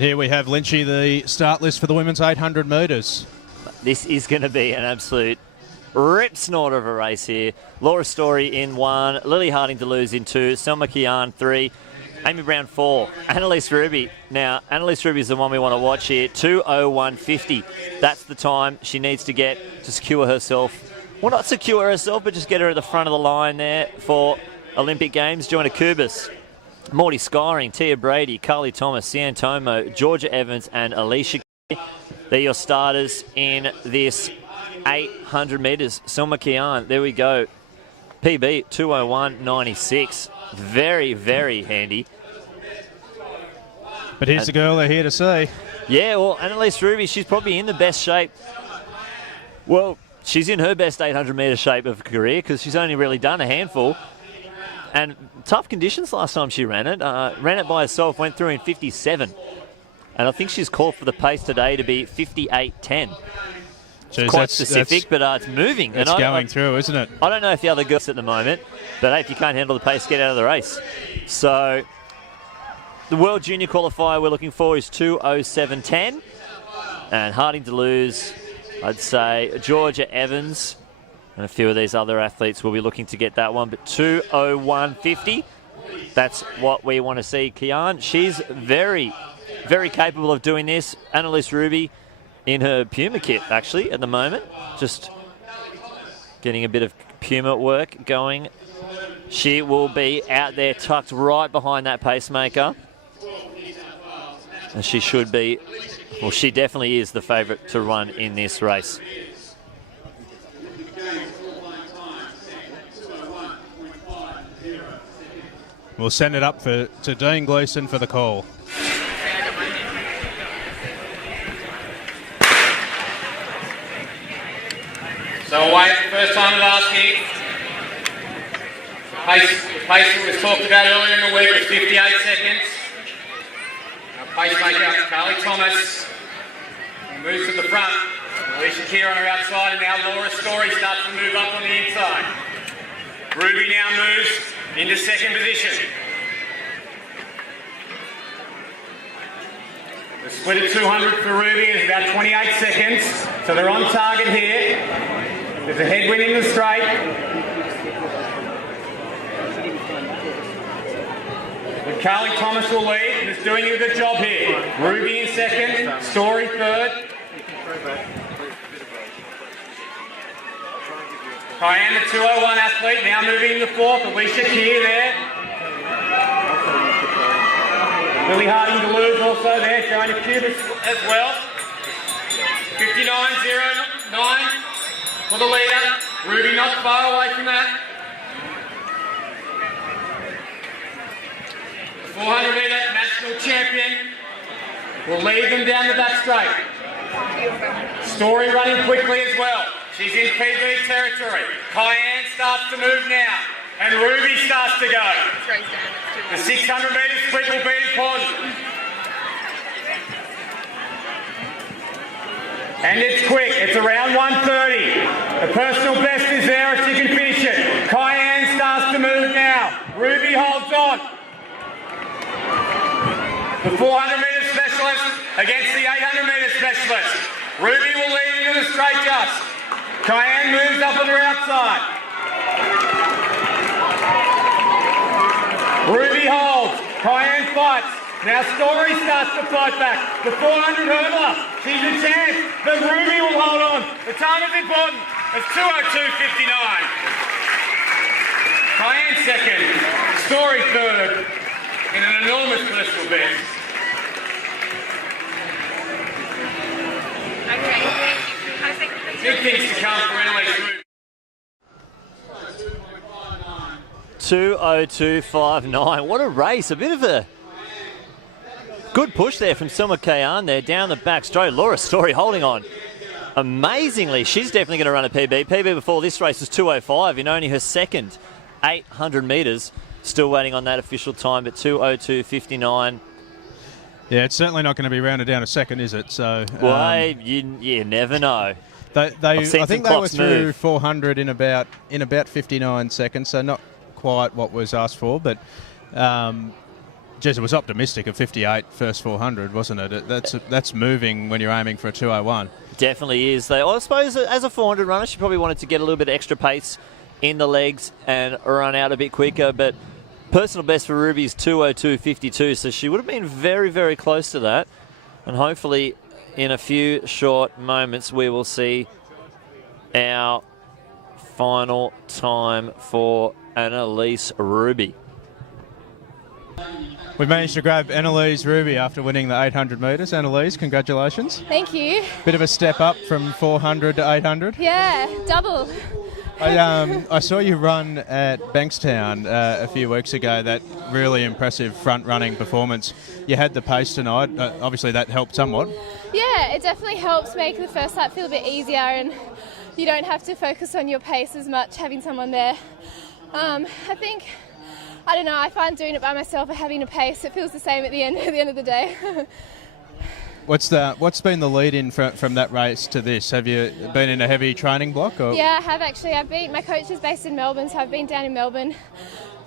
And here we have Lynchy, the start list for the women's 800 metres. This is going to be an absolute rip snort of a race here. Laura Story in 1, Lily Harding-Delooze in 2, Selma Kian 3, Amy Brown 4, Annalise Ruby. Now, Annalise Ruby is the one we want to watch here. 2:01.50. That's the time she needs to get to secure herself. Well, not secure herself, but just get her at the front of the line there for Olympic Games. Joanna Kubis, Morty Skyring, Tia Brady, Carly Thomas, Sian Tomo, Georgia Evans, and Alicia. They're your starters in this 800 metres. Selma Kian, there we go. PB, 2:01.96. Very, very handy. But here's the girl they're here to see. Yeah, well, Annalise Ruby, she's probably in the best shape. Well, she's in her best 800 metre shape of her career because she's only really done a handful. And tough conditions last time she ran it. Ran it by herself, went through in 57. And I think she's called for the pace today to be 58.10. It's quite specific, but it's moving. It's going through, isn't it? I don't know if the other girls at the moment, but hey, if you can't handle the pace, get out of the race. So the World Junior qualifier we're looking for is 2:07.10. And Harding-Delooze, I'd say Georgia Evans, and a few of these other athletes will be looking to get that one. But 2:01.50, that's what we want to see. Kian, she's very, very capable of doing this. Annalise Ruby in her Puma kit, actually, at the moment. Just getting a bit of Puma work going. She will be out there tucked right behind that pacemaker. And she should be, well, she definitely is the favourite to run in this race. We'll send it up to Dean Gleeson for the call. So away for the first time at asking. The pace that was talked about earlier in the week was 58 seconds. Our pacemaker, Carly Thomas, moves to the front. Alicia Keir on her outside, and now Laura Story starts to move up on the inside. Ruby now moves into second position. The split at 200 for Ruby is about 28 seconds, so they're on target here. There's a headwind in the straight. But Carly Thomas will lead and is doing a good job here. Ruby in second, Story third. Cayenne, the 2:01 athlete, now moving in the fourth. Alicia Keir there. Lily Harding-Delooze also there, showing a Cubis as well. 59.09 for the leader. Ruby not far away from that. The 400 metre national champion will lead them down the back straight. Story running quickly as well. She's in PB territory. Cayenne starts to move now, and Ruby starts to go. The 600 metre split will be important. And it's quick. It's around 1:30. The personal best is there if she can finish it. Cayenne starts to move now. Ruby holds on. The 400 metre specialist against the 800 metre specialist. Ruby will lead into the straight just. Cayenne moves up on her outside. Ruby holds. Cayenne fights. Now Story starts to fight back. The 400 hurdler. She's a chance, but Ruby will hold on. The time is important. It's 2:02.59. Cayenne second. Story third. In an enormous personal best. Good things to come for Annalise Ruby. 2:02.59. What a race. A bit of a good push there from Selma Kayan there down the back straight. Laura Story holding on amazingly. She's definitely going to run a PB. PB before this race was 2:05 in only her second 800 metres. Still waiting on that official time, but 2:02.59. Yeah, it's certainly not going to be rounded down a second, is it? So, well, you never know. I think they were through move. 400 in about 59 seconds, so not quite what was asked for, but Geez, it was optimistic of 58 first 400, wasn't it? That's moving when you're aiming for a 2:01. Definitely is. I suppose as a 400 runner, she probably wanted to get a little bit of extra pace in the legs and run out a bit quicker, but personal best for Ruby is 2:02.52, so she would have been very, very close to that. And hopefully in a few short moments we will see our final time for Annalise Ruby. We've managed to grab Annalise Ruby after winning the 800 metres. Annalise, congratulations. Thank you. Bit of a step up from 400 to 800. Yeah, double. I saw you run at Bankstown a few weeks ago, that really impressive front-running performance. You had the pace tonight. Obviously, that helped somewhat. Yeah, it definitely helps make the first lap feel a bit easier, and you don't have to focus on your pace as much having someone there. I don't know, I find doing it by myself or having a pace, it feels the same at the end of the day. What's been the lead in from that race to this? Have you been in a heavy training block? Or? Yeah, I have actually. My coach is based in Melbourne, so I've been down in Melbourne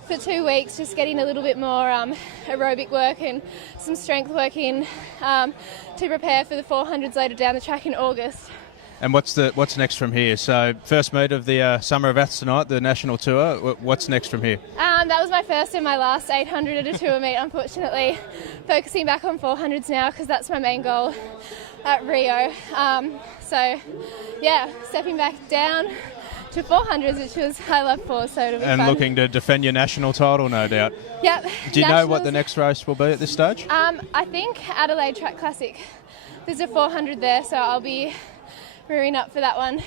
for 2 weeks just getting a little bit more aerobic work and some strength work in to prepare for the 400s later down the track in August. And what's next from here? So first meet of the Summer of Aths tonight, the national tour. What's next from here? That was my first and my last 800 at a tour meet, unfortunately. Focusing back on 400s now because that's my main goal at Rio. Stepping back down to 400s, which was I love 4, so it'll be fun. And looking to defend your national title, no doubt. Yep. Do you know what the next race will be at this stage? I think Adelaide Track Classic. There's a 400 there, so I'll be rearing up for that one.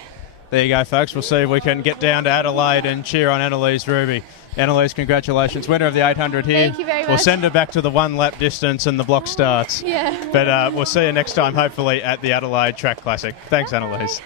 There you go, folks. We'll see if we can get down to Adelaide and cheer on Annalise Ruby. Annalise, congratulations. Winner of the 800 here. Thank you very much. We'll send her back to the 1 lap distance and the block starts. Yeah. But we'll see you next time, hopefully, at the Adelaide Track Classic. Thanks, Annalise.